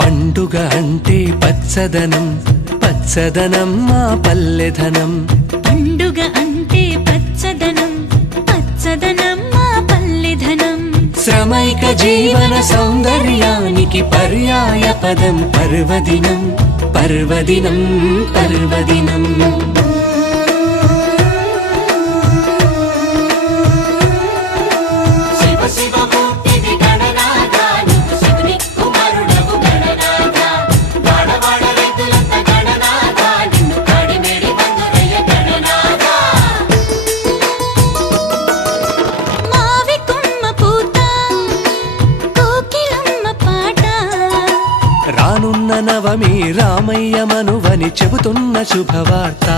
పండుగ అంటే పచ్చదనం పచ్చదనం మా పల్లెధనం పండుగ అంటే పచ్చదనం పచ్చదనం శ్రమైక జీవన సౌందర్యానికి పర్యాయ పదం పర్వదినం పర్వదినం పర్వదినం. నవమి రామయ్య మనువని చెబుతున్న శుభవార్త.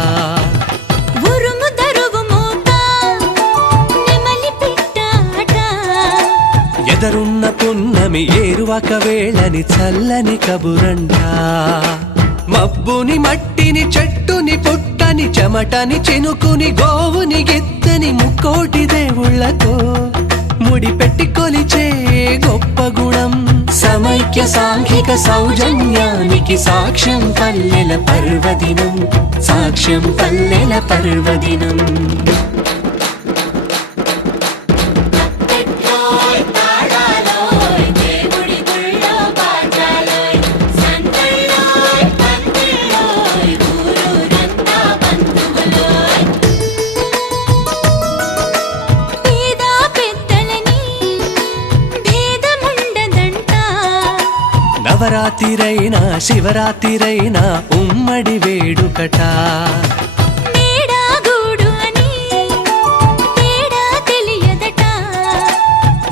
ఎదరున్న పున్నమి ఏరువక వేళని చల్లని కబురంట. మబ్బుని మట్టిని చెట్టుని పుట్టని చెమటని చినుకుని గోవుని గిత్తని ముక్కోటి దేవుళ్ళతో ముడి పెట్టి కొలిచే గొప్ప గుణం. సమైక్య సాంఘిక సౌజన్యానికి సాక్ష్యం పల్లెల పర్వదినం. సాక్ష్యం పల్లెల పర్వదినం. నవరాత్రిరైనా శివరాత్రిరైనా ఉమ్మడి వేడుకట.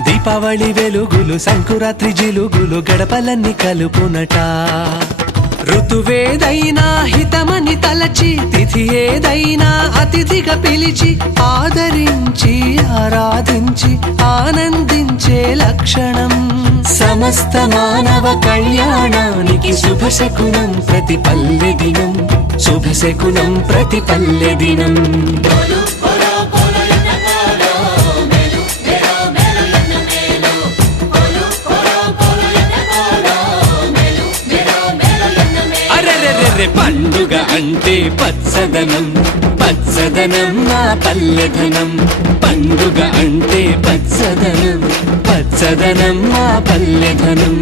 దీపావళి వెలుగులు సంకురాత్రి జిలుగులు గడపలన్నీ కలుపునట. ఋతువేదైనా హితమని తలచి తిథి ఏదైనా అతిథిగా పిలిచి ఆదరించి ఆరాధించి ఆనందించే లక్షణం. సమస్త మానవ కళ్యాణానికి శుభశకునం ప్రతి పల్లె దినం. శుభశకునం ప్రతి పల్లె దినం. పండుగ అంటే పచ్చదనం. పచ్చదనం నా పల్లెధనం పండుగ అంటే పచ్చదనం. పచ్చదనం పల్లెధనం